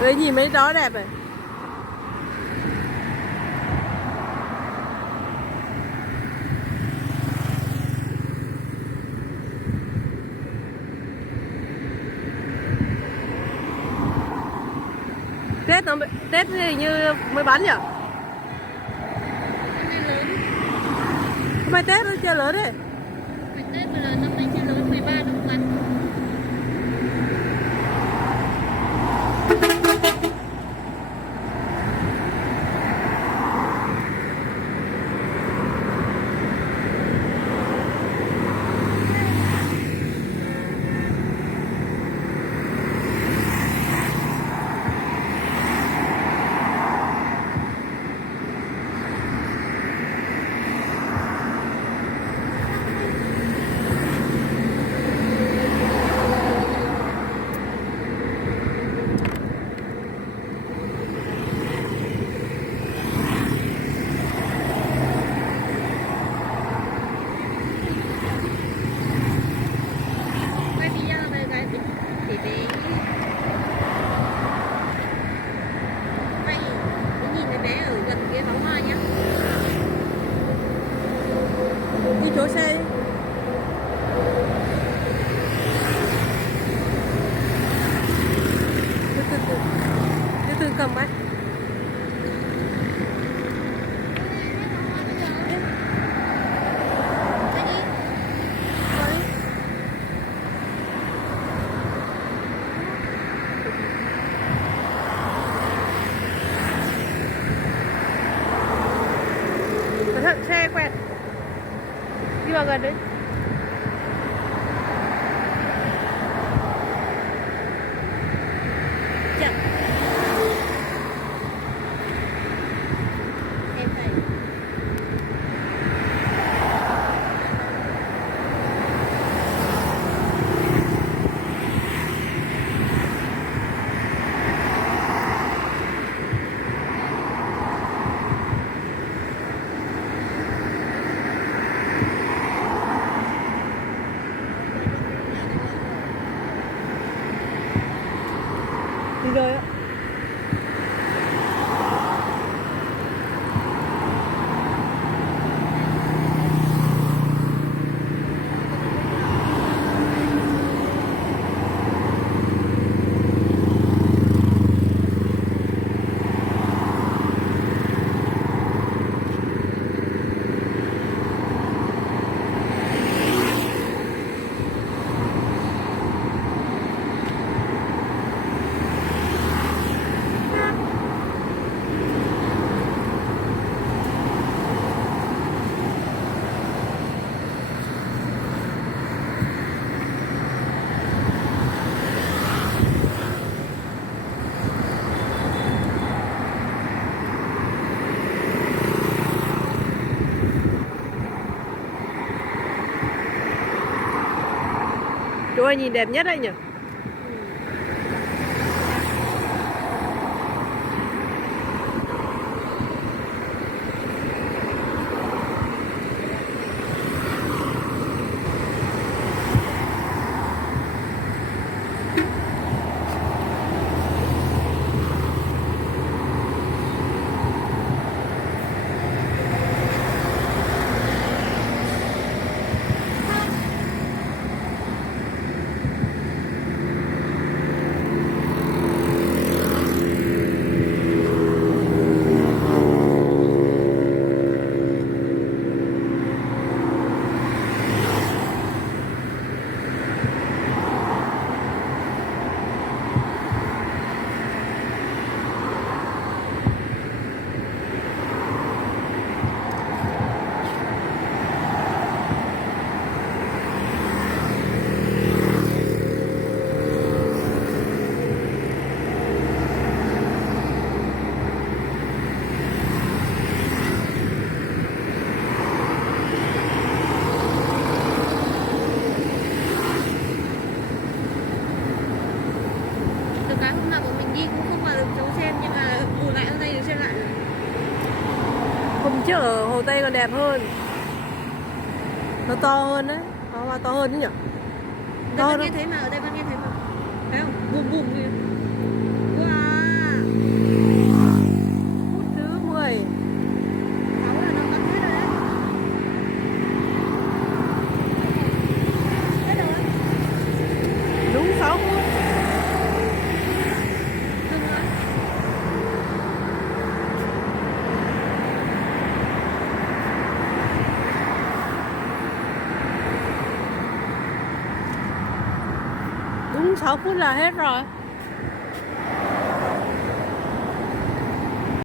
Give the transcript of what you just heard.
Đấy, nhìn mấy đó đẹp này. Tết hình như mới bán nhỉ? Hôm nay Tết nó chưa lớn đấy. Tết mà là năm nay chưa lớn, 13 đúng không anh? Đi chỗ xe đi. Từ từ cầm ấy. Cẩn thận xe quẹt. Đi vào gần đấy. Chậm. Em thấy Đi rồi ạ. Chỗ này nhìn đẹp nhất đấy nhỉ? trước ở Hồ Tây còn đẹp hơn. Nó to hơn đấy, pháo hoa to hơn chứ nhỉ? Đây To vẫn đâu. nghe thấy mà, ở đây vẫn nghe thấy mà. Thấy không? Bùm bùm kìa. Wow. Phút thứ 10. Pháo là nó tắt hết rồi đấy. Hết rồi. Đúng 6 phút. Dừng rồi. Đúng 6 phút là hết rồi.